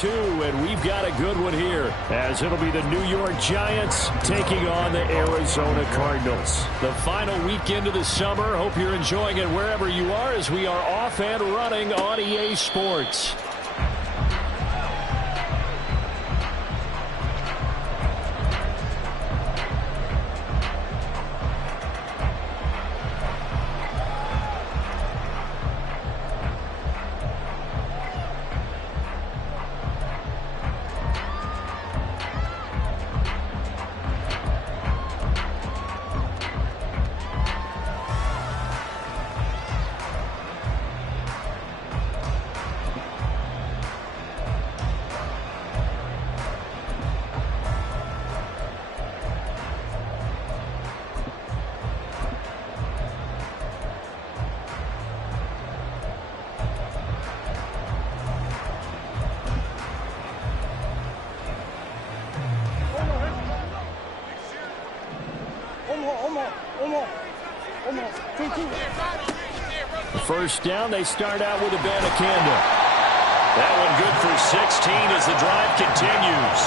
2, and we've got a good one here, as it'll be the New York Giants taking on the Arizona Cardinals. The final weekend of the summer. Hope you're enjoying it wherever you are, as we are off and running on EA Sports. First down, they start out with Abanikanda. That one good for 16 as the drive continues.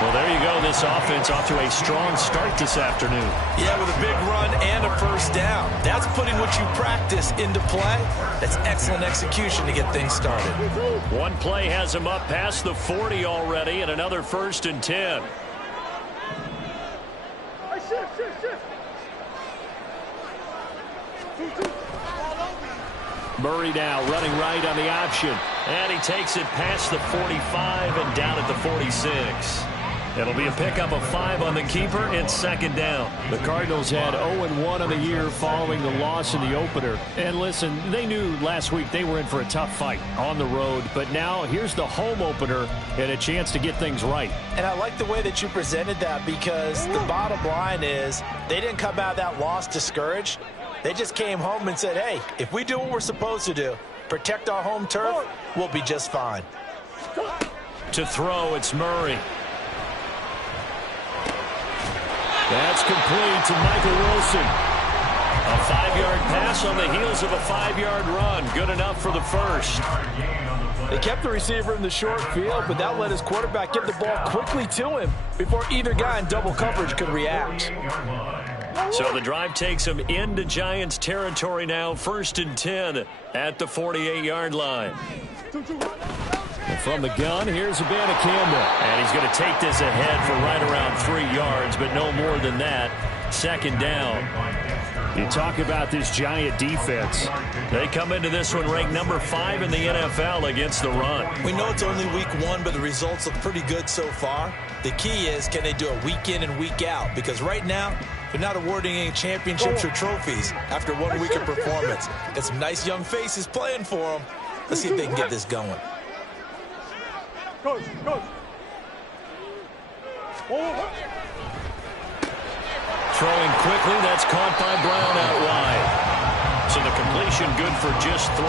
Well, there you go. This offense off to a strong start this afternoon. Yeah, with a big run and a first down. That's putting what you practice into play. That's excellent execution to get things started. One play has him up past the 40 already, and another 1st and 10. Murray now running right on the option. And he takes it past the 45 and down at the 46. It'll be a pickup of 5 on the keeper. It's 2nd down. The Cardinals had 0-1 on the year following the loss in the opener. And listen, they knew last week they were in for a tough fight on the road. But now here's the home opener and a chance to get things right. And I like the way that you presented that, because the bottom line is they didn't come out of that loss discouraged. They just came home and said, hey, if we do what we're supposed to do, protect our home turf, we'll be just fine. To throw, it's Murray. That's complete to Michael Wilson. A 5-yard pass on the heels of a 5-yard run. Good enough for the first. They kept the receiver in the short field, but that let his quarterback get the ball quickly to him before either guy in double coverage could react. So the drive takes him into Giants territory now. 1st and 10 at the 48-yard line. From the gun, here's Abanikanda. And he's going to take this ahead for right around 3 yards, but no more than that. 2nd down. You talk about this Giant defense. They come into this one ranked number 5 in the NFL against the run. We know it's only week 1, but the results look pretty good so far. The key is, can they do it week in and week out? Because right now, they're not awarding any championships or trophies after 1 week of performance. Got some nice young faces playing for them. Let's see if they can get this going. Throwing quickly, that's caught by Brown out wide. So the completion good for just 3.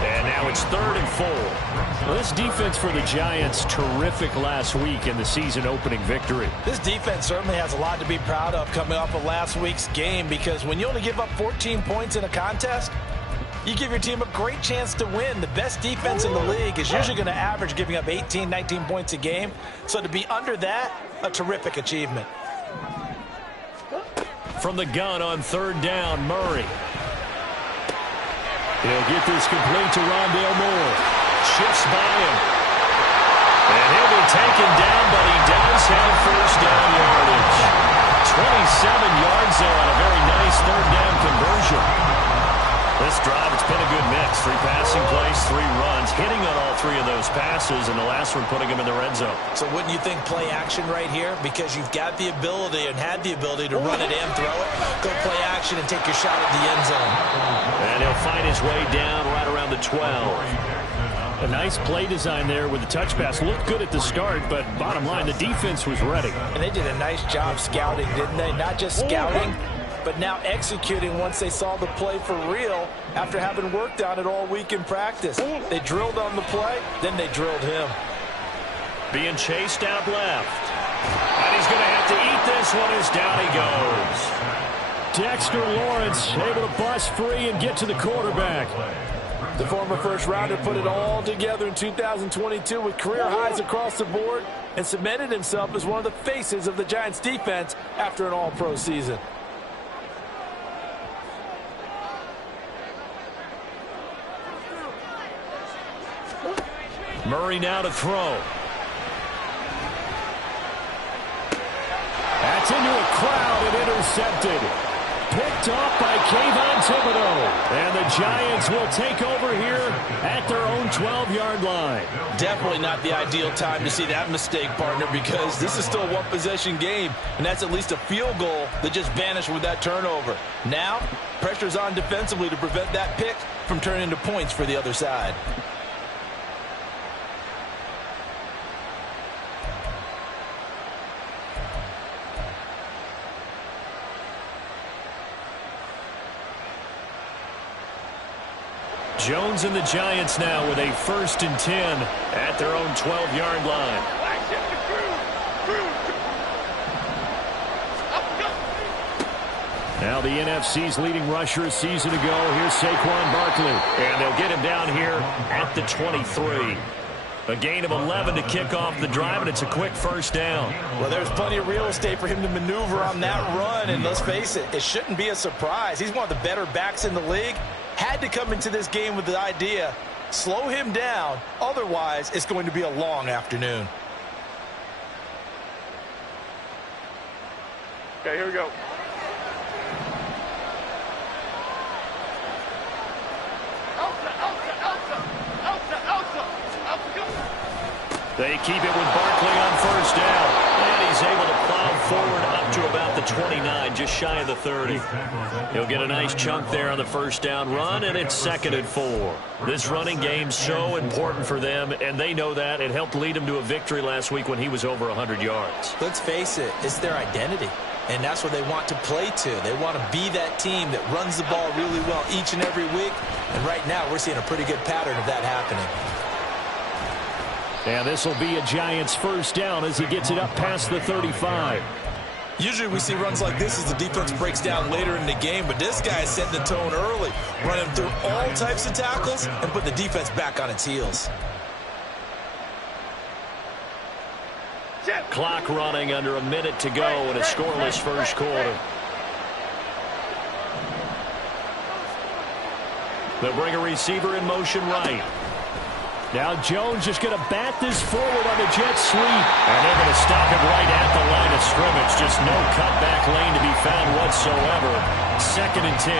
And now it's 3rd and 4. Well, this defense for the Giants, terrific last week in the season-opening victory. This defense certainly has a lot to be proud of coming off of last week's game, because when you only give up 14 points in a contest, you give your team a great chance to win. The best defense in the league is usually going to average giving up 18, 19 points a game. So to be under that, a terrific achievement. From the gun on 3rd down, Murray. He'll get this complete to Rondale Moore. Shifts by him. And he'll be taken down, but he does have 1st down yardage. 27 yards there on a very nice 3rd down conversion. This drive, it's been a good mix. 3 passing plays, 3 runs, hitting on all 3 of those passes, and the last one putting him in the red zone. So wouldn't you think play action right here? Because you've got the ability and had the ability to run it and throw it. Go play action and take your shot at the end zone. And he'll find his way down right around the 12. A nice play design there with the touch pass. Looked good at the start, but bottom line, the defense was ready. And they did a nice job scouting, didn't they? Not just scouting, but now executing once they saw the play for real after having worked on it all week in practice. They drilled on the play, then they drilled him. Being chased out left. And he's going to have to eat this one as down he goes. Dexter Lawrence able to bust free and get to the quarterback. The former first-rounder put it all together in 2022 with career highs across the board and cemented himself as one of the faces of the Giants' defense after an all-pro season. Murray now to throw. That's into a crowd and intercepted. Picked off by Kayvon Thibodeaux. And the Giants will take over here at their own 12-yard line. Definitely not the ideal time to see that mistake, partner, because this is still a one-possession game, and that's at least a field goal that just vanished with that turnover. Now, pressure's on defensively to prevent that pick from turning into points for the other side. Jones and the Giants now with a 1st and 10 at their own 12-yard line. Now the NFC's leading rusher a season ago. Here's Saquon Barkley. And they'll get him down here at the 23. A gain of 11 to kick off the drive, and it's a quick 1st down. Well, there's plenty of real estate for him to maneuver on that run, and let's face it, it shouldn't be a surprise. He's one of the better backs in the league. Had to come into this game with the idea, slow him down, otherwise it's going to be a long afternoon. Okay, here we go. They keep it with Barkley on 1st down. And he's able to plow forward up to about the 29, just shy of the 30. He'll get a nice chunk there on the 1st down run, and it's 2nd and 4. This running game's so important for them, and they know that. It helped lead them to a victory last week when he was over 100 yards. Let's face it, it's their identity, and that's what they want to play to. They want to be that team that runs the ball really well each and every week, and right now we're seeing a pretty good pattern of that happening. And this will be a Giants 1st down as he gets it up past the 35. Usually we see runs like this as the defense breaks down later in the game, but this guy is setting the tone early, running through all types of tackles and putting the defense back on its heels. Clock running under a minute to go in a scoreless 1st quarter. They'll bring a receiver in motion right. Now Jones just going to bat this forward on the jet sweep. And they're going to stop it right at the line of scrimmage. Just no cutback lane to be found whatsoever. 2nd and 10.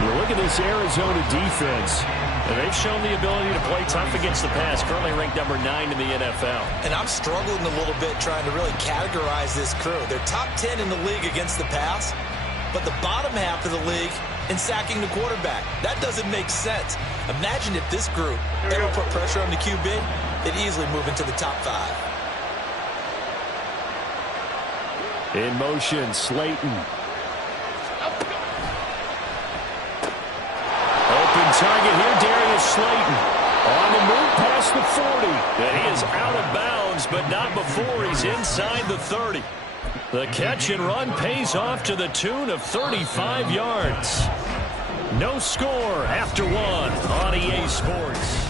You look at this Arizona defense, and they've shown the ability to play tough against the pass. Currently ranked number 9 in the NFL. And I'm struggling a little bit trying to really categorize this crew. They're top 10 in the league against the pass, but the bottom half of the league in sacking the quarterback. That doesn't make sense. Imagine if this group ever put pressure on the QB, they'd easily move into the top 5. In motion, Slayton. Open target here, Darius Slayton. On the move past the 40. And he is out of bounds, but not before he's inside the 30. The catch and run pays off to the tune of 35 yards. No score after 1 on EA Sports.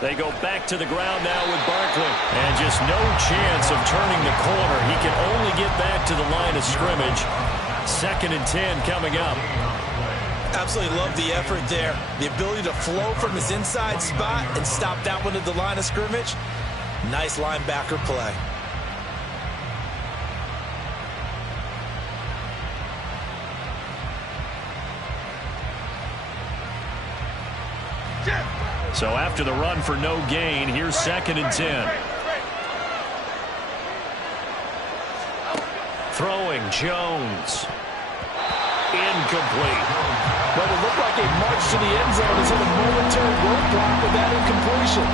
They go back to the ground now with Barkley. And just no chance of turning the corner. He can only get back to the line of scrimmage. 2nd and 10 coming up. Absolutely love the effort there. The ability to flow from his inside spot and stop that one at the line of scrimmage. Nice linebacker play. So after the run for no gain, here's 2nd and 10. Throwing, Jones. Incomplete. But it looked like a march to the end zone has hit a momentary roadblock with that incompletion.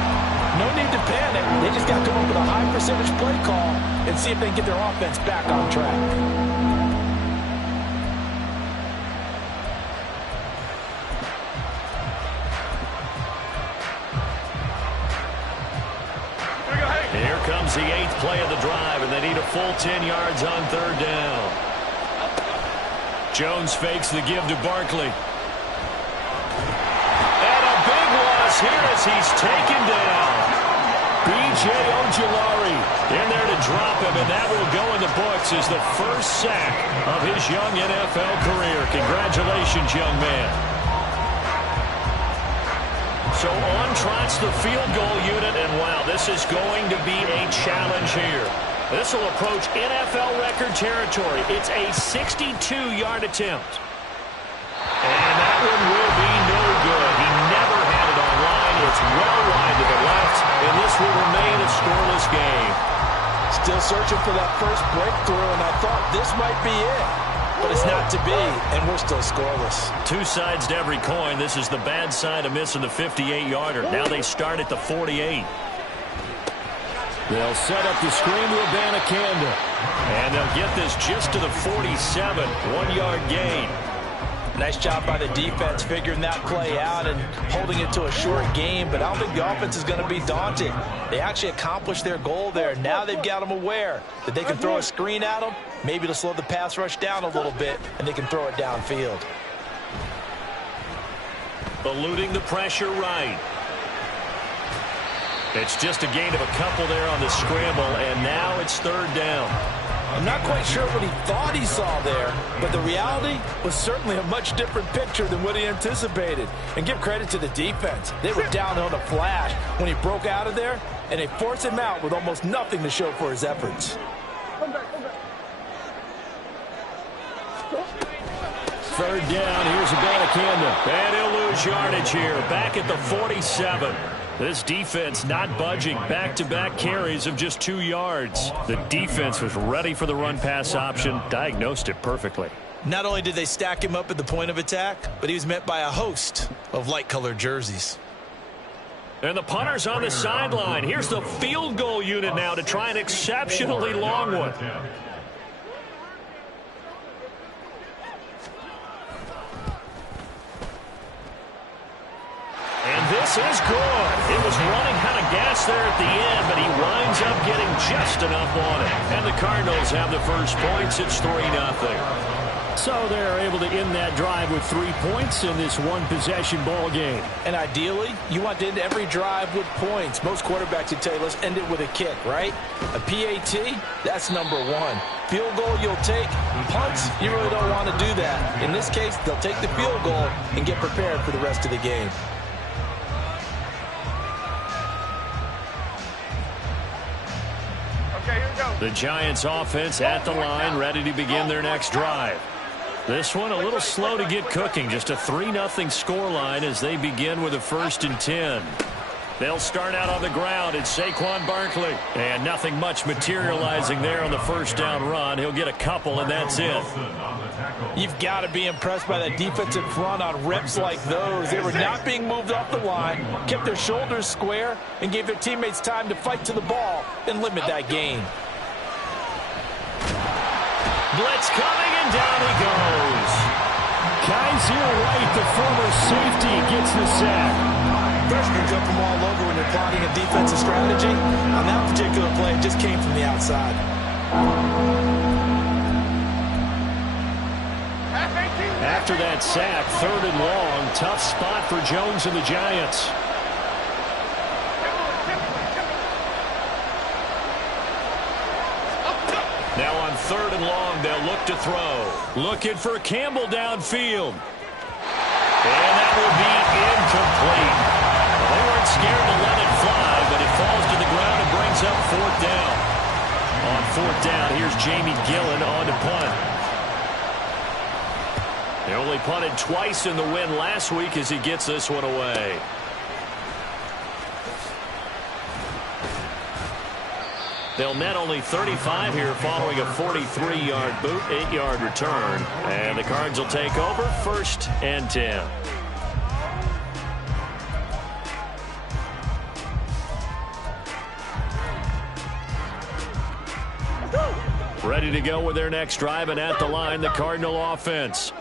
No need to panic. They just got to come up with a high percentage play call and see if they can get their offense back on track. Here comes the 8th play of the drive, and they need a full 10 yards on 3rd down. Jones fakes the give to Barkley. And a big loss here as he's taken down. B.J. Ojulari in there to drop him, and that will go in the books as the first sack of his young NFL career. Congratulations, young man. So on trots the field goal unit, and wow, this is going to be a challenge here. This will approach NFL record territory. It's a 62-yard attempt. And that one will be no good. He never had it on line. It's well wide to the left, and this will remain a scoreless game. Still searching for that first breakthrough, and I thought this might be it. But it's not to be, and we're still scoreless. Two sides to every coin. This is the bad side of missing the 58-yarder. Now they start at the 48. They'll set up the screen to Abanikanda. And they'll get this just to the 47. 1-yard gain. Nice job by the defense figuring that play out and holding it to a short game, but I don't think the offense is going to be daunted. They actually accomplished their goal there. Now they've got them aware that they can throw a screen at them, maybe to slow the pass rush down a little bit, and they can throw it downfield. Eluding the pressure right. It's just a gain of a couple there on the scramble, and now it's 3rd down. I'm not quite sure what he thought he saw there, but the reality was certainly a much different picture than what he anticipated. And give credit to the defense. They were down on a flash when he broke out of there, and they forced him out with almost nothing to show for his efforts. 3rd down, here's Abanikanda. And he'll lose yardage here, back at the 47. This defense not budging. Back-to-back carries of just 2 yards. The defense was ready for the run-pass option, diagnosed it perfectly. Not only did they stack him up at the point of attack, but he was met by a host of light-colored jerseys. And the punter's on the sideline. Here's the field goal unit now to try an exceptionally long one. And this is good. It was running out of gas there at the end, but he winds up getting just enough on it. And the Cardinals have the first points. It's 3-0. So they're able to end that drive with 3 points in this one-possession ball game. And ideally, you want to end every drive with points. Most quarterbacks would tell you, let's end it with a kick, right? A PAT, that's number 1. Field goal you'll take. Punts, you really don't want to do that. In this case, they'll take the field goal and get prepared for the rest of the game. The Giants offense at the line, ready to begin their next drive. This one a little slow to get cooking. Just a 3-0 scoreline as they begin with a 1st and 10. They'll start out on the ground. It's Saquon Barkley. And nothing much materializing there on the 1st down run. He'll get a couple, and that's it. You've got to be impressed by that defensive front on reps like those. They were not being moved off the line, kept their shoulders square, and gave their teammates time to fight to the ball and limit that gain. Blitz coming, and down he goes. Kaiser White, the former safety, gets the sack. Freshmen jump them all over when you're plotting a defensive strategy. On that particular play, it just came from the outside. After that sack, 3rd and long, tough spot for Jones and the Giants. Now on 3rd and long, they'll look to throw. Looking for Campbell downfield. And that will be incomplete. They weren't scared to let it fly, but it falls to the ground and brings up 4th down. On 4th down, here's Jamie Gillen on to punt. They only punted twice in the win last week as he gets this one away. They'll net only 35 here following a 43-yard boot, 8-yard return. And the Cards will take over 1st and 10. Ready to go with their next drive, and at the line, the Cardinal offense.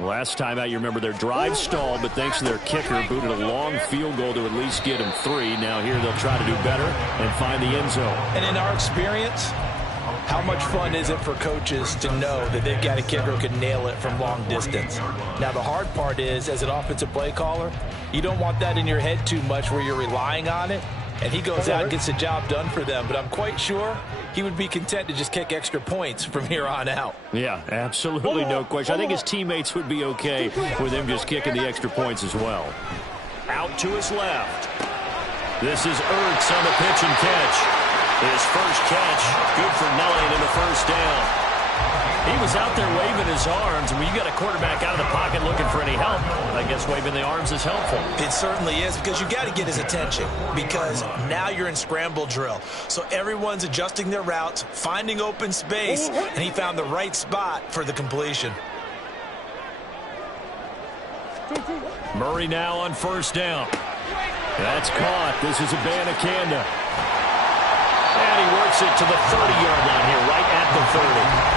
Last time out, you remember their drive stalled, but thanks to their kicker, booted a long field goal to at least get them 3. Now here they'll try to do better and find the end zone. And in our experience, how much fun is it for coaches to know that they've got a kicker who can nail it from long distance? Now, the hard part is, as an offensive play caller, you don't want that in your head too much where you're relying on it, and he goes out and gets the job done for them. But I'm quite sure he would be content to just kick extra points from here on out. Yeah, absolutely no question. I think his teammates would be okay with him just kicking the extra points as well. Out to his left. This is Ertz on the pitch and catch. His first catch, good for 9 in the first down. He was out there waving his arms, and when you got a quarterback out of the pocket looking for any help, I guess waving the arms is helpful. It certainly is, because you got to get his attention, because now you're in scramble drill. So everyone's adjusting their routes, finding open space, and he found the right spot for the completion. Murray now on first down. That's caught. This is Abanikanda. And he works it to the 30-yard line here, right at the 30.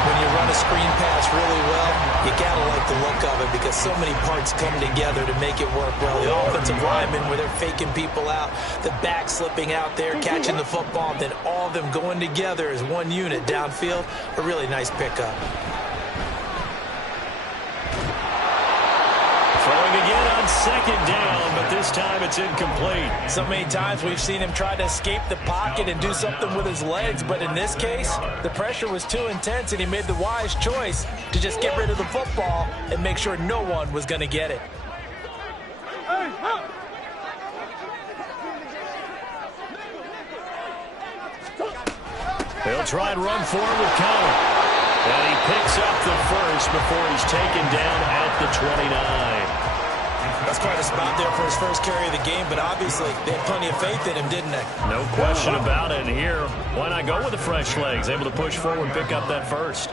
When you run a screen pass really well, you got to like the look of it because so many parts come together to make it work well. The offensive linemen, where they're faking people out, the back slipping out there, catching the football, then all of them going together as one unit downfield. A really nice pickup. Throwing again on second down, but this time it's incomplete. So many times we've seen him try to escape the pocket and do something with his legs, but in this case, the pressure was too intense and he made the wise choice to just get rid of the football and make sure no one was going to get it. They'll try and run forward with Conner. And he picks up the first before he's taken down at the 29. That's quite a spot there for his first carry of the game, but obviously they had plenty of faith in him, didn't they? No question about it. And here, why not go with the fresh legs? Able to push forward, pick up that first.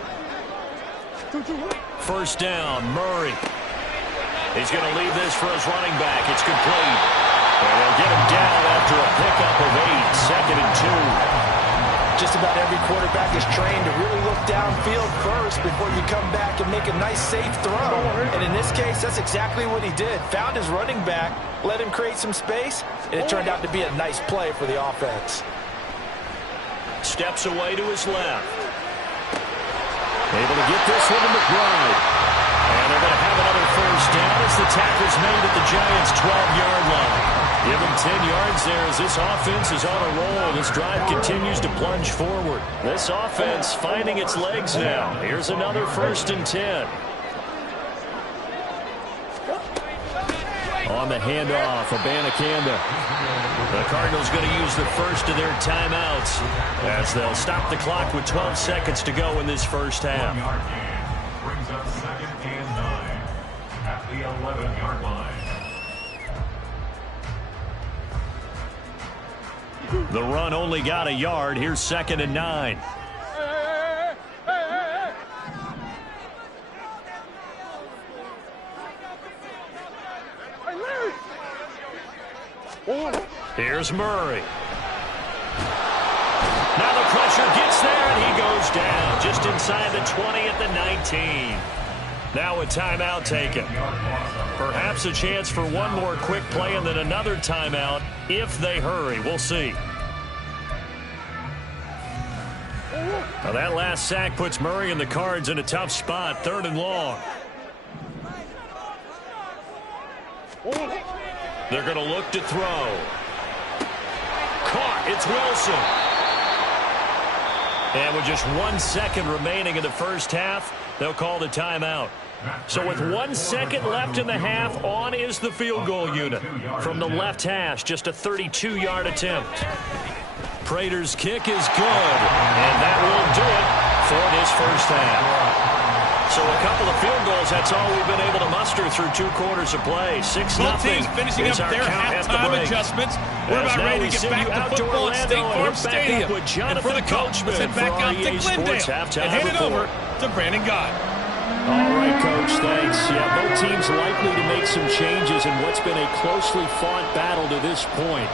First down, Murray. He's going to leave this for his running back. It's complete. And they'll get him down after a pickup of 8, second and 2. Just about every quarterback is trained to really look downfield first before you come back and make a nice, safe throw. And in this case, that's exactly what he did. Found his running back, let him create some space, and it turned out to be a nice play for the offense. Steps away to his left. Able to get this one to McBride. And they're going to have another first down as the tackle's made at the Giants' 12-yard line. Give him 10 yards there as this offense is on a roll. This drive continues to plunge forward. This offense finding its legs now. Here's another 1st and 10. On the handoff, Abanikanda. The Cardinals going to use the first of their timeouts as they'll stop the clock with 12 seconds to go in this first half. Brings up 2nd and 9 at the 11-yard line. The run only got a yard. Here's 2nd and 9. Here's Murray. Now the pressure gets there, and he goes down just inside the 20 at the 19. Now a timeout taken. Perhaps a chance for one more quick play and then another timeout if they hurry. We'll see. Now that last sack puts Murray and the Cards in a tough spot, 3rd and long. They're going to look to throw. Caught. It's Wilson. And with just 1 second remaining in the first half, they'll call the timeout. So with 1 second left in the half, on is the field goal unit. From the left hash, just a 32-yard attempt. Prater's kick is good, and that will do it for this first half. So a couple of field goals, that's all we've been able to muster through 2 quarters of play. 6-0. Both teams finishing up their halftime adjustments. We're about ready to get back to football at State Farm Stadium. And for the coach, let's head back out to Glendale and hand it over to Brandon Gott. All right, Coach, thanks. Yeah, both teams likely to make some changes in what's been a closely fought battle to this point.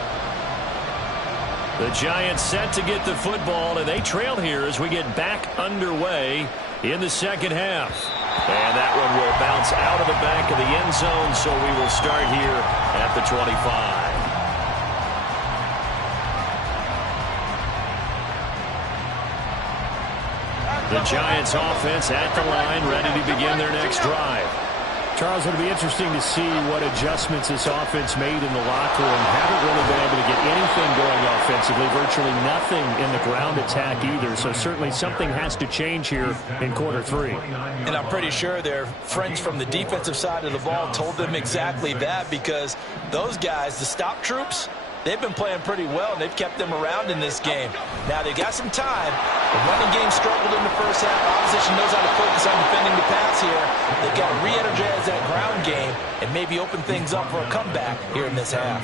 The Giants set to get the football, and they trail here as we get back underway in the second half. And that one will bounce out of the back of the end zone, so we will start here at the 25. The Giants offense at the line, ready to begin their next drive. Charles, it'll be interesting to see what adjustments this offense made in the locker room. Haven't really been able to get anything going offensively, virtually nothing in the ground attack either. So certainly something has to change here in quarter 3. And I'm pretty sure their friends from the defensive side of the ball told them exactly that, because those guys, the stop troops, they've been playing pretty well, and they've kept them around in this game. Now, they got some time. The running game struggled in the first half. Opposition knows how to focus on defending the pass here. They've got to re-energize that ground game and maybe open things up for a comeback here in this half.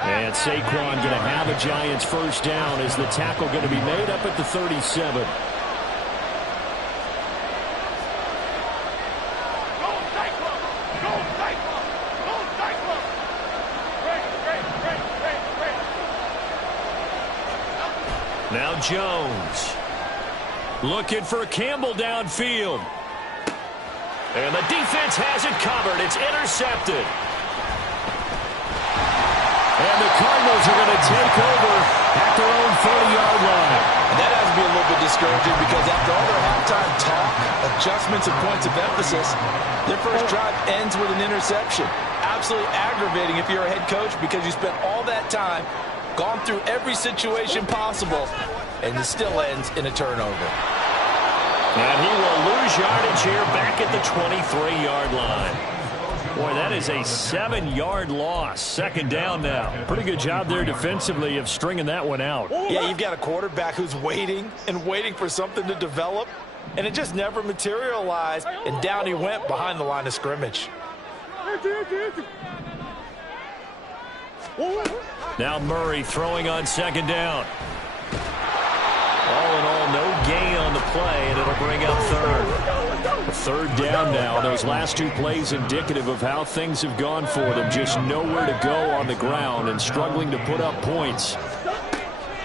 And Saquon going to have a Giants first down. Is the tackle going to be made up at the 37? Now Jones looking for Campbell downfield. And the defense has it covered. It's intercepted. And the Cardinals are going to take over at their own 30-yard line. And that has to be a little bit discouraging, because after all their halftime talk, adjustments and points of emphasis, their first drive ends with an interception. Absolutely aggravating if you're a head coach, because you spent all that time, gone through every situation possible, and it still ends in a turnover. And he will lose yardage here back at the 23-yard line. Boy, that is a 7-yard loss. Second down now. Pretty good job there defensively of stringing that one out. Yeah, you've got a quarterback who's waiting and waiting for something to develop, and it just never materialized, and down he went behind the line of scrimmage. Now Murray throwing on second down. All in all, no gain on the play, and it'll bring up third. Third down now. Those last two plays indicative of how things have gone for them. Just nowhere to go on the ground and struggling to put up points.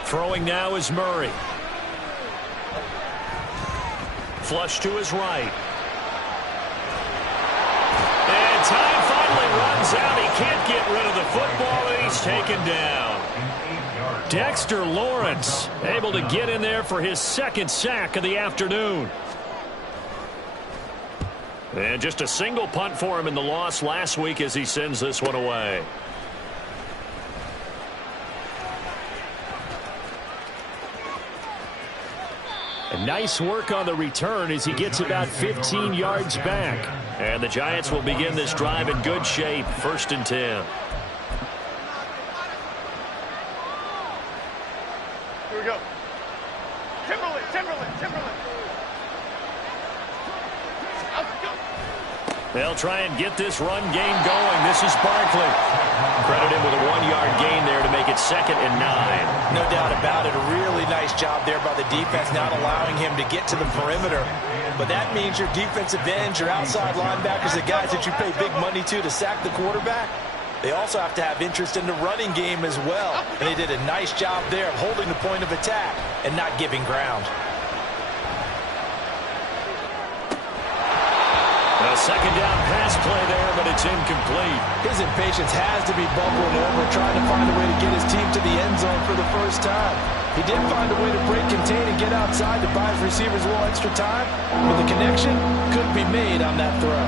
Throwing now is Murray. Flush to his right. And time finally runs out. He can't get rid of the football, and he's taken down. Dexter Lawrence able to get in there for his second sack of the afternoon. And just a single punt for him in the loss last week as he sends this one away. And nice work on the return as he gets about 15 yards back. And the Giants will begin this drive in good shape. 1st and 10. Here we go. Timberland. They'll try and get this run game going. This is Barkley. Credit him with a 1-yard gain there to make it 2nd and 9. No doubt about it. A really nice job there by the defense, not allowing him to get to the perimeter. But that means your defensive ends, your outside linebackers, the guys that you pay big money to sack the quarterback, they also have to have interest in the running game as well. And they did a nice job there of holding the point of attack and not giving ground. A second down pass play there, but it's incomplete. His impatience has to be bubbling over, trying to find a way to get his team to the end zone for the first time. He did find a way to break, contain, and get outside to buy his receivers a little extra time, but the connection couldn't be made on that throw.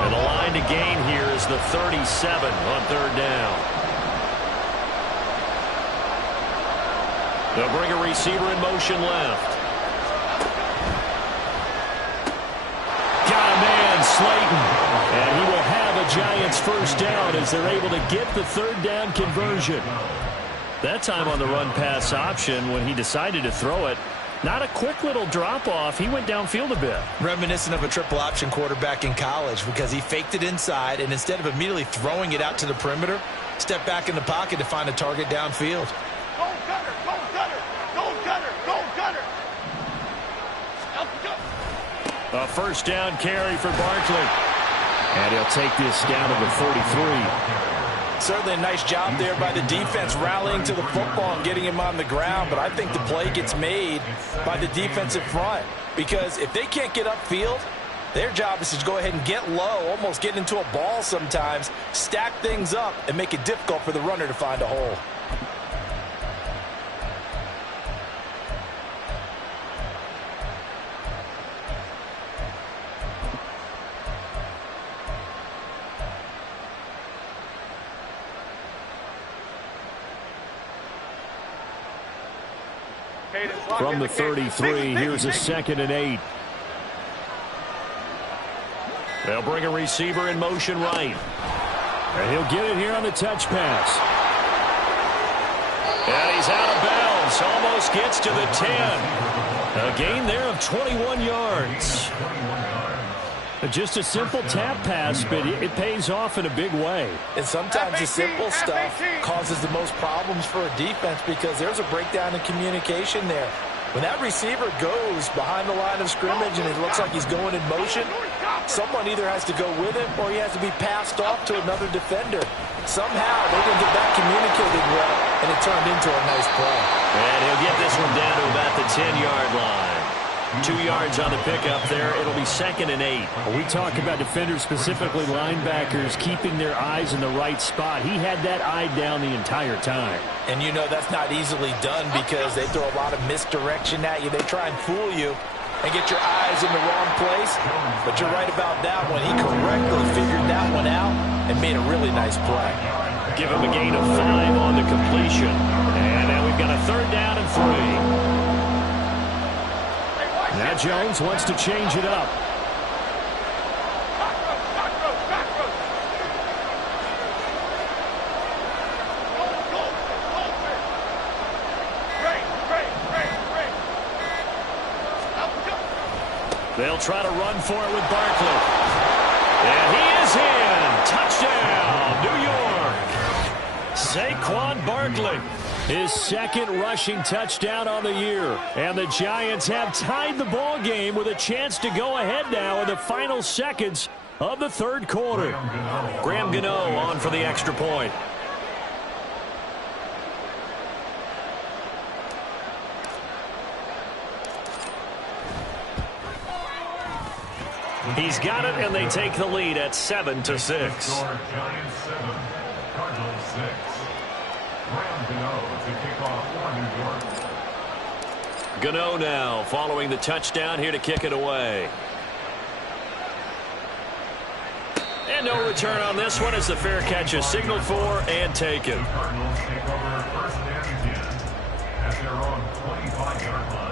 And the line to gain here is the 37 on 3rd down. They'll bring a receiver in motion left. Got a man, Slayton. And he will have a Giants first down as they're able to get the 3rd down conversion. That time on the run-pass option when he decided to throw it. Not a quick little drop-off. He went downfield a bit. Reminiscent of a triple option quarterback in college, because he faked it inside, and instead of immediately throwing it out to the perimeter, stepped back in the pocket to find a target downfield. Go Gunner! Go Gunner! Go Gunner! Go Gunner! A first down carry for Barkley. And he'll take this down to the 43. Certainly a nice job there by the defense rallying to the football and getting him on the ground, but I think the play gets made by the defensive front because if they can't get upfield, their job is to go ahead and get low, almost get into a ball sometimes, stack things up, and make it difficult for the runner to find a hole. From the 33, here's a 2nd and 8. They'll bring a receiver in motion right. And he'll get it here on the touch pass. And he's out of bounds. Almost gets to the 10. A gain there of 21 yards. Just a simple tap pass, but it pays off in a big way. And sometimes the simple stuff causes the most problems for a defense because there's a breakdown in communication there. When that receiver goes behind the line of scrimmage and it looks like he's going in motion, someone either has to go with him or he has to be passed off to another defender. Somehow they didn't get that communicated well, and it turned into a nice play. And he'll get this one down to about the 10-yard line. 2 yards on the pickup there. It'll be 2nd and 8. We talk about defenders, specifically linebackers, keeping their eyes in the right spot. He had that eye down the entire time. And you know that's not easily done because they throw a lot of misdirection at you. They try and fool you and get your eyes in the wrong place. But you're right about that one. He correctly figured that one out and made a really nice play. Give him a gain of 5 on the completion. And now we've got a 3rd down and 3. Now Jones wants to change it up. They'll try to run for it with Barkley. And he is in. Touchdown, New York. Saquon Barkley. His 2nd rushing touchdown on the year. And the Giants have tied the ball game with a chance to go ahead now in the final seconds of the 3rd quarter. Graham Gano on for the extra point. He's got it, and they take the lead at 7-6. Giants 7, Cardinals 6. Graham Gano to kick off for New York. Gano now following the touchdown here to kick it away. And no return on this one as the fair catch is signaled for and taken. Cardinals take over 1st and 10 at their own 25-yard line.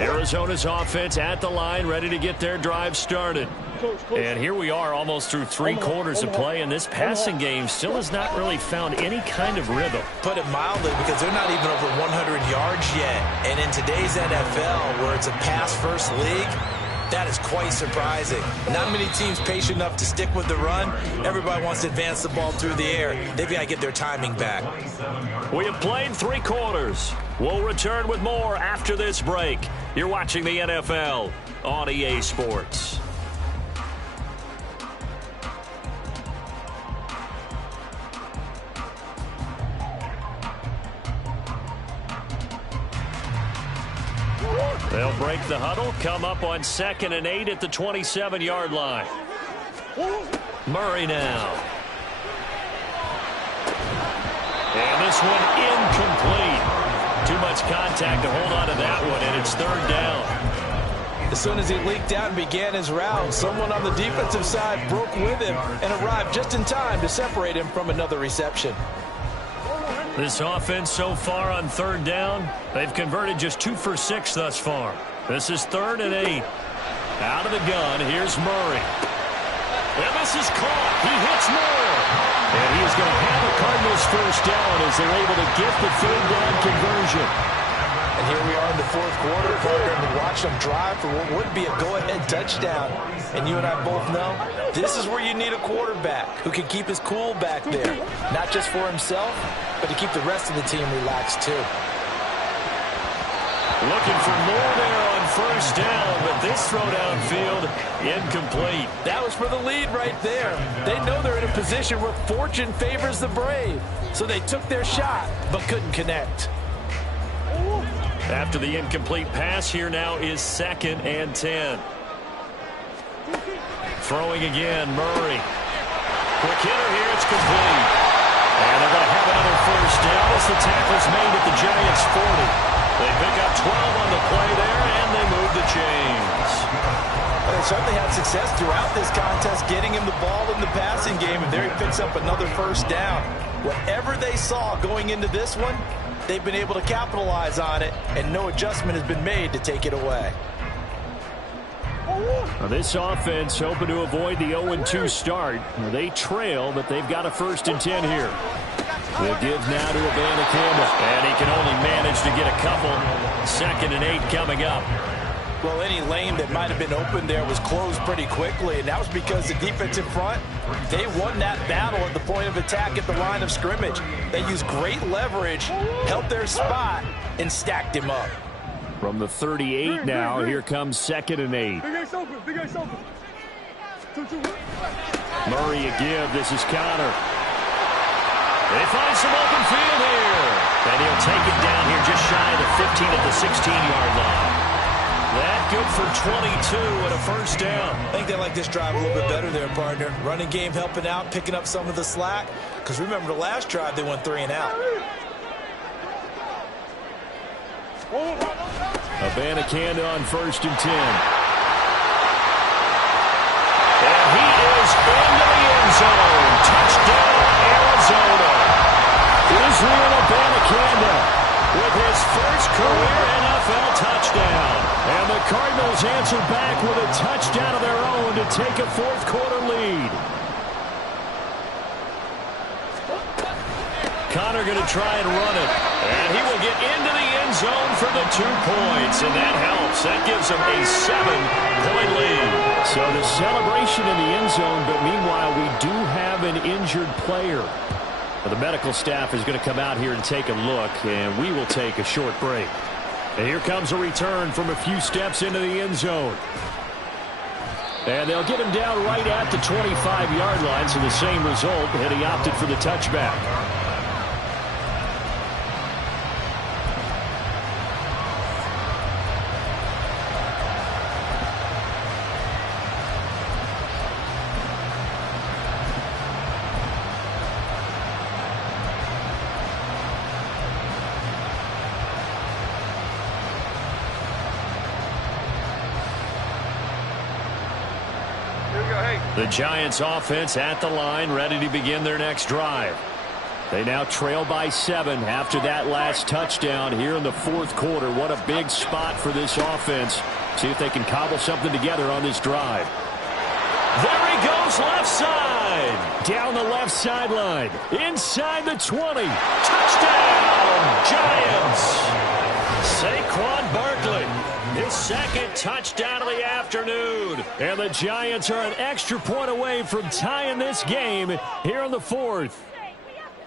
Arizona's offense at the line, ready to get their drive started. And here we are almost through 3 quarters of play, and this passing game still has not really found any kind of rhythm. Put it mildly, because they're not even over 100 yards yet. And in today's NFL, where it's a pass-first league, that is quite surprising. Not many teams patient enough to stick with the run. Everybody wants to advance the ball through the air. They've got to get their timing back. We have played 3 quarters. We'll return with more after this break. You're watching the NFL on EA Sports. They'll break the huddle, come up on 2nd and 8 at the 27-yard line. Murray now. And this one incomplete. Too much contact to hold on to that one, and it's 3rd down. As soon as he leaked out and began his round, someone on the defensive side broke with him and arrived just in time to separate him from another reception. This offense so far on 3rd down, they've converted just 2 for 6 thus far. This is 3rd and 8. Out of the gun, here's Murray. And this is caught. He hits Moore. And he is going to have a Cardinals 1st down as they're able to get the 3rd down conversion. And here we are in the 4th quarter, partner, and we watch them drive for what would be a go-ahead touchdown. And you and I both know this is where you need a quarterback who can keep his cool back there. Not just for himself, but to keep the rest of the team relaxed too. Looking for more there on 1st down, but this throw downfield incomplete. That was for the lead right there. They know they're in a position where fortune favors the brave. So they took their shot, but couldn't connect. After the incomplete pass, here now is 2nd and 10. Throwing again, Murray. Quick hitter here, it's complete. And they're going to have another first down as the tackle's made at the Giants' 40. They pick up 12 on the play there, and they move the chains. They certainly had success throughout this contest getting him the ball in the passing game, and there he picks up another first down. Whatever they saw going into this one, they've been able to capitalize on it, and no adjustment has been made to take it away. Now this offense hoping to avoid the 0-2 start. They trail, but they've got a 1st and 10 here. They'll give now to Abanikanda. And he can only manage to get a couple. 2nd and 8 coming up. Well, any lane that might have been open there was closed pretty quickly, and that was because the defensive front, they won that battle at the point of attack at the line of scrimmage. They used great leverage, held their spot, and stacked him up. From the 38 now, here comes 2nd and 8. Murray a give. This is Connor. They find some open field here. And he'll take it down here just shy of the 15 at the 16-yard line. That good for 22 and a first down. I think they like this drive a little bit better there, partner. Running game helping out, picking up some of the slack. Because remember the last drive, they went 3 and out. Abanikanda on 1st and 10. And he is into the end zone. Touchdown, Arizona. Israel Abanikanda with his first career NFL touchdown. And the Cardinals answer back with a touchdown of their own to take a 4th quarter lead. Connor going to try and run it. And he will get into the end zone for the 2 points. And that helps. That gives him a 7-point lead. So the celebration in the end zone, but meanwhile we do have an injured player. The medical staff is going to come out here and take a look, and we will take a short break. And here comes a return from a few steps into the end zone. And they'll get him down right at the 25-yard line, so the same result, and he opted for the touchback. The Giants offense at the line, ready to begin their next drive. They now trail by 7 after that last touchdown here in the 4th quarter. What a big spot for this offense. See if they can cobble something together on this drive. There he goes, left side. Down the left sideline. Inside the 20. Touchdown, Giants. Saquon Barkley. His 2nd touchdown of the afternoon. And the Giants are an extra point away from tying this game here in the 4th.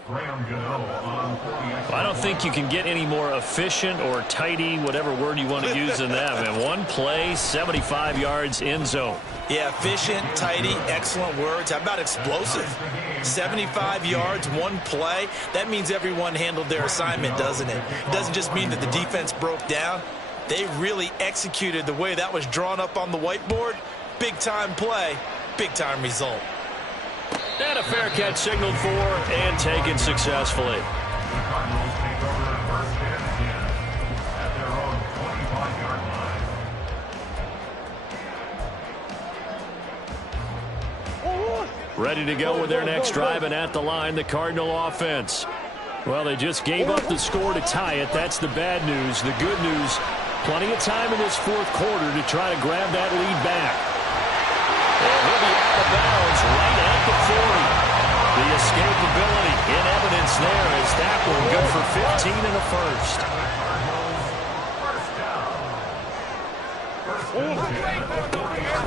I don't think you can get any more efficient or tidy, whatever word you want to use in that. And one play, 75 yards, end zone. Yeah, efficient, tidy, excellent words. How about explosive? 75 yards, one play. That means everyone handled their assignment, doesn't it? It doesn't just mean that the defense broke down. They really executed the way that was drawn up on the whiteboard. Big-time play, big-time result. And a fair catch signaled for and taken successfully. Ready to go with their next drive, and at the line, the Cardinal offense. Well, they just gave up the score to tie it. That's the bad news. The good news, plenty of time in this 4th quarter to try to grab that lead back. And he'll be out of bounds right at the 40. The escapability in evidence there as that one good for 15 in the first.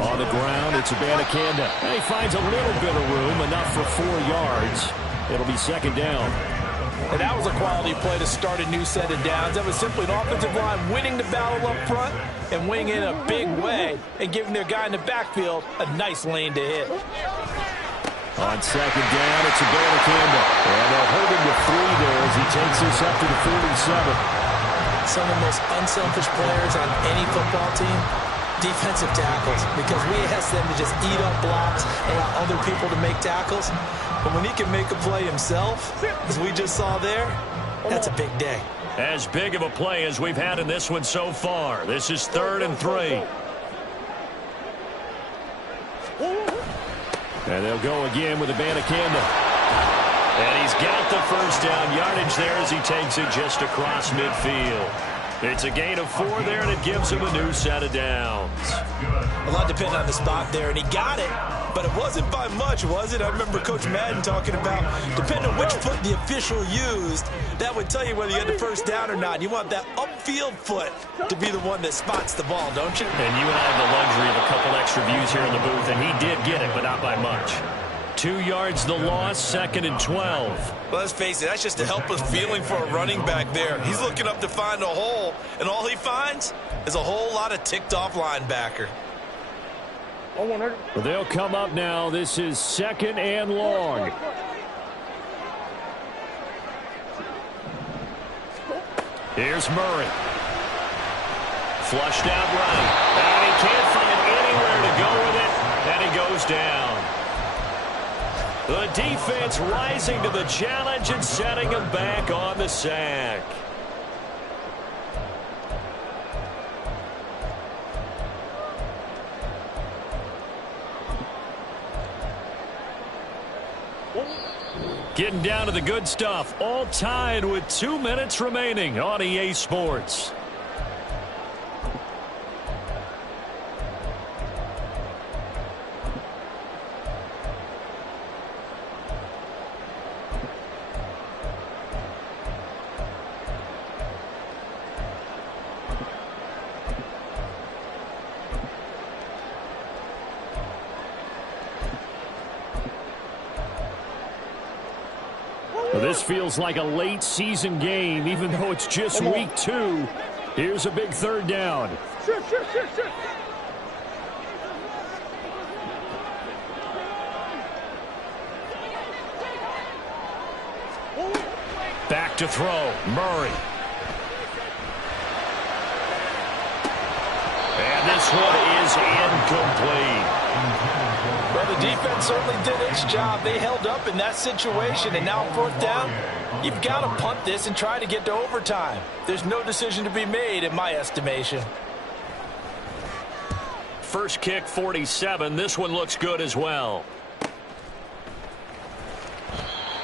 On the ground, it's Abanikanda. And he finds a little bit of room, enough for 4 yards. It'll be 2nd down. And that was a quality play to start a new set of downs. That was simply an offensive line winning the battle up front and winning it in a big way and giving their guy in the backfield a nice lane to hit. On second down, it's Abanikanda. And they'll hold him to 3 there as he takes this up to the 47. Some of the most unselfish players on any football team, defensive tackles, because we ask them to just eat up blocks and allow other people to make tackles. But when he can make a play himself, as we just saw there, that's a big day. As big of a play as we've had in this one so far. This is 3rd and 3. And they'll go again with Abanikanda. And he's got the first down yardage there as he takes it just across midfield. It's a gain of 4 there, and it gives him a new set of downs. A lot depended on the spot there, and he got it, but it wasn't by much, was it? I remember Coach Madden talking about, depending on which foot the official used, that would tell you whether you had the first down or not. You want that upfield foot to be the one that spots the ball, don't you? And you and I have the luxury of a couple extra views here in the booth, and he did get it, but not by much. 2 yards the loss, 2nd and 12. Well, let's face it, that's just a helpless feeling for a running back there. He's looking up to find a hole, and all he finds is a whole lot of ticked-off linebacker. Well, they'll come up now. This is 2nd and long. Here's Murray. Flushed out right. And he can't find anywhere to go with it, and he goes down. The defense rising to the challenge and setting him back on the sack. Getting down to the good stuff. All tied with 2 minutes remaining on EA Sports. This feels like a late season game, even though it's just week 2. Here's a big 3rd down. Back to throw, Murray. And this one is incomplete. Well, the defense certainly did its job. They held up in that situation, and now 4th down, you've got to punt this and try to get to overtime. There's no decision to be made in my estimation. First kick, 47. This one looks good as well.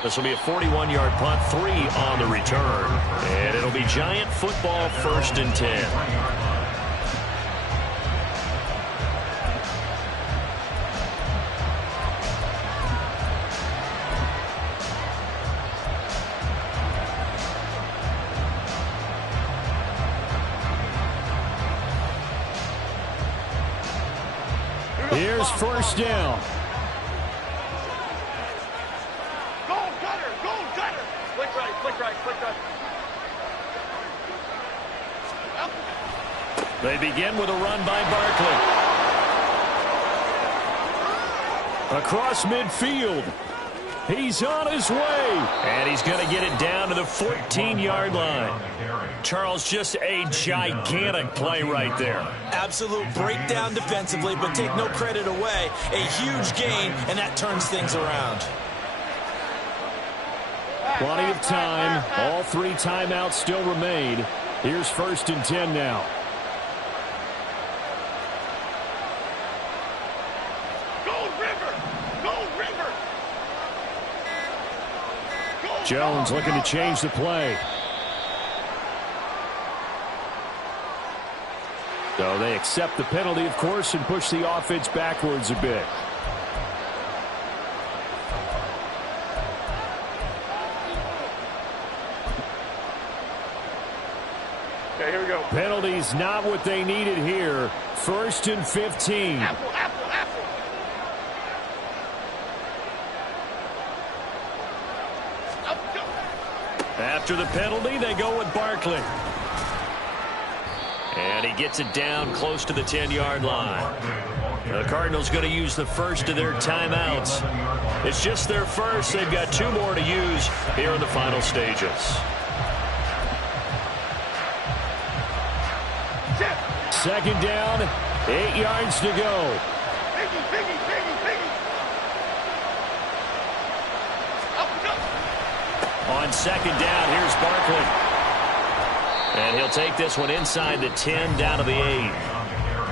This will be a 41-yard punt, 3 on the return. And it'll be Giant football, 1st and 10. Here's 1st down. Go, Gunner! Go, Gunner! Flick right, flick right, flick right. They begin with a run by Barkley. Across midfield. He's on his way. And he's going to get it down to the 14-yard line. Charles, just a gigantic play right there. Absolute breakdown defensively, but take no credit away. A huge gain, and that turns things around. Plenty of time. All 3 timeouts still remain. Here's 1st and 10 now. Go, River! Go, River! Go, Jones looking to change the play. So they accept the penalty, of course, and push the offense backwards a bit. Okay, here we go. Penalties not what they needed here. 1st and 15. Apple, apple, apple. Up, go. After the penalty, they go with Barkley. And he gets it down close to the 10-yard line. The Cardinals going to use the first of their timeouts. It's just their first. They've got 2 more to use here in the final stages. Second down, 8 yards to go. On second down, here's Barkley. And he'll take this one inside the 10, down to the 8.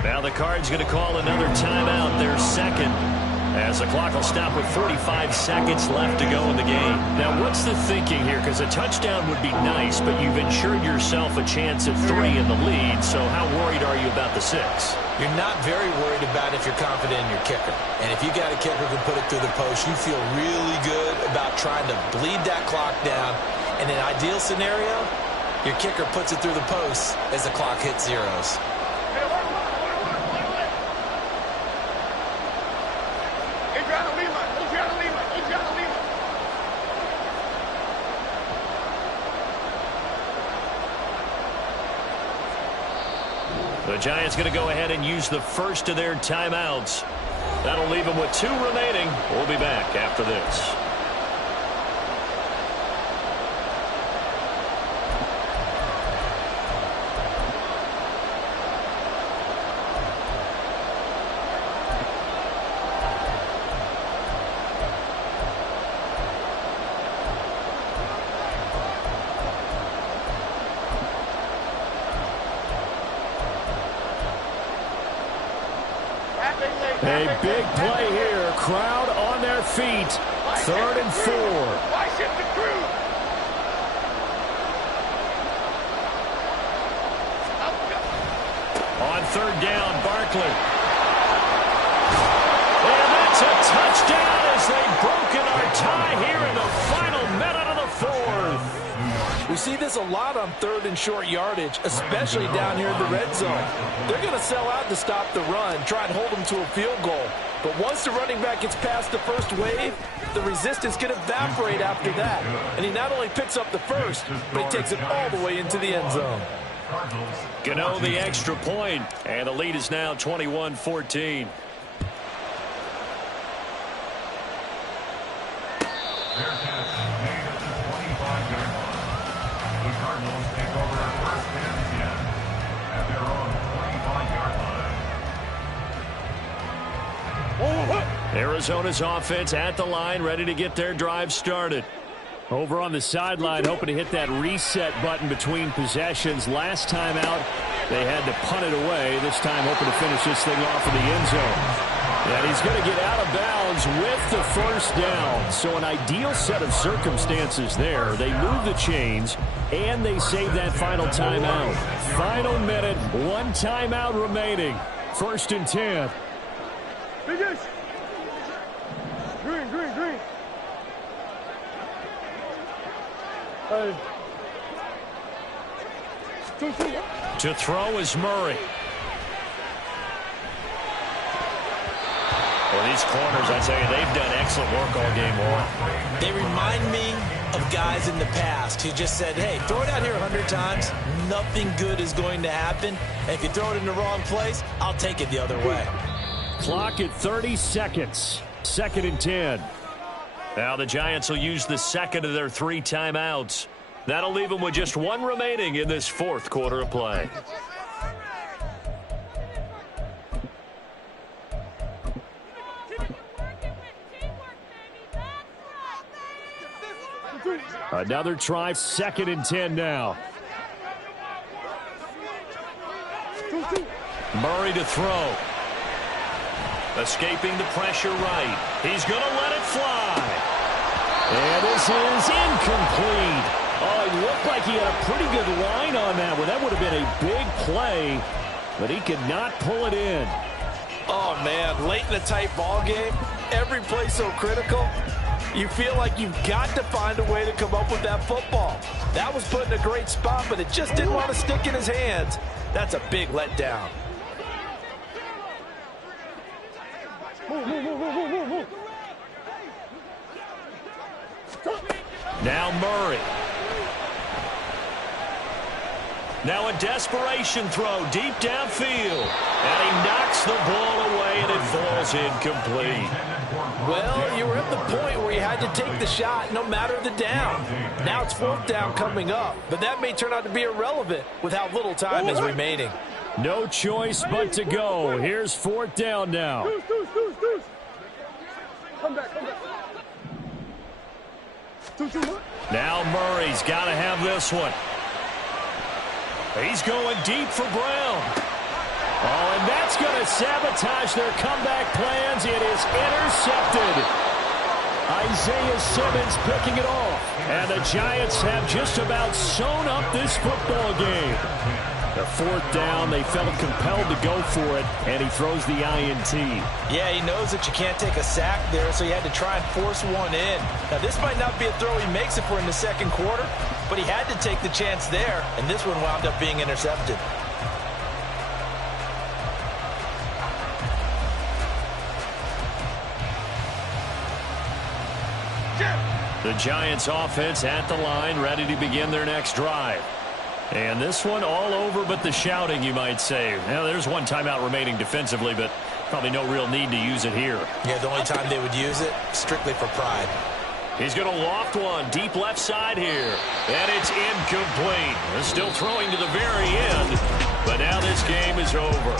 Now the Cards going to call another timeout, their second, as the clock will stop with 45 seconds left to go in the game. Now, what's the thinking here? Because a touchdown would be nice, but you've ensured yourself a chance at 3 in the lead, so how worried are you about the 6? You're not very worried about it if you're confident in your kicker. And if you got a kicker who can put it through the post, you feel really good about trying to bleed that clock down. In an ideal scenario, your kicker puts it through the post as the clock hits zeros. The Giants going to go ahead and use the first of their timeouts. That'll leave them with 2 remaining. We'll be back after this. A big play here. Crowd on their feet. 3rd and 4. On 3rd down, Barkley. And that's a touchdown as they've broken our tie here in the final minute of the 4th. We see this a lot on 3rd and short yardage, especially down here in the red zone. They're going to sell out to stop the run, try and hold them to a field goal. But once the running back gets past the first wave, the resistance can evaporate after that. And he not only picks up the first, but he takes it all the way into the end zone. Gano the extra point, and the lead is now 21-14. Arizona's offense at the line, ready to get their drive started. Over on the sideline, hoping to hit that reset button between possessions. Last time out, they had to punt it away. This time, hoping to finish this thing off in the end zone. And he's going to get out of bounds with the first down. So an ideal set of circumstances there. They move the chains, and they save that final timeout. Final minute, 1 timeout remaining. 1st and 10. Green. To throw is Murray. Well, these corners, I tell you, they've done excellent work all game long. They remind me of guys in the past who just said, hey, throw it out here 100 times. Nothing good is going to happen. And if you throw it in the wrong place, I'll take it the other way. Clock at 30 seconds. 2nd and 10. Now the Giants will use the second of their 3 timeouts. That'll leave them with just 1 remaining in this 4th quarter of play. Another try, 2nd and 10 now. Murray to throw. Escaping the pressure right. He's going to let it fly. And this is incomplete. Oh, it looked like he had a pretty good line on that one. That would have been a big play, but he could not pull it in. Oh, man, late in a tight ball game, every play so critical, you feel like you've got to find a way to come up with that football. That was put in a great spot, but it just didn't want to stick in his hands. That's a big letdown. Now Murray. Now a desperation throw deep downfield. And he knocks the ball away, and it falls incomplete. Well, you were at the point where you had to take the shot no matter the down. Now it's 4th down coming up, but that may turn out to be irrelevant with how little time is remaining. No choice but to go. Here's 4th down now. Come back. Now Murray's got to have this one. He's going deep for Brown. Oh, and that's going to sabotage their comeback plans. It is intercepted. Isaiah Simmons picking it off. And the Giants have just about sewn up this football game. The 4th down, they felt compelled to go for it, and he throws the INT. Yeah, he knows that you can't take a sack there, so he had to try and force one in. Now, this might not be a throw he makes it for in the 2nd quarter, but he had to take the chance there, and this one wound up being intercepted. The Giants offense at the line, ready to begin their next drive. And this one all over but the shouting, you might say. Now, there's one timeout remaining defensively, but probably no real need to use it here. Yeah, the only time they would use it, strictly for pride. He's going to loft one deep left side here. And it's incomplete. They're still throwing to the very end, but now this game is over.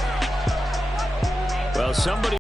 Well, somebody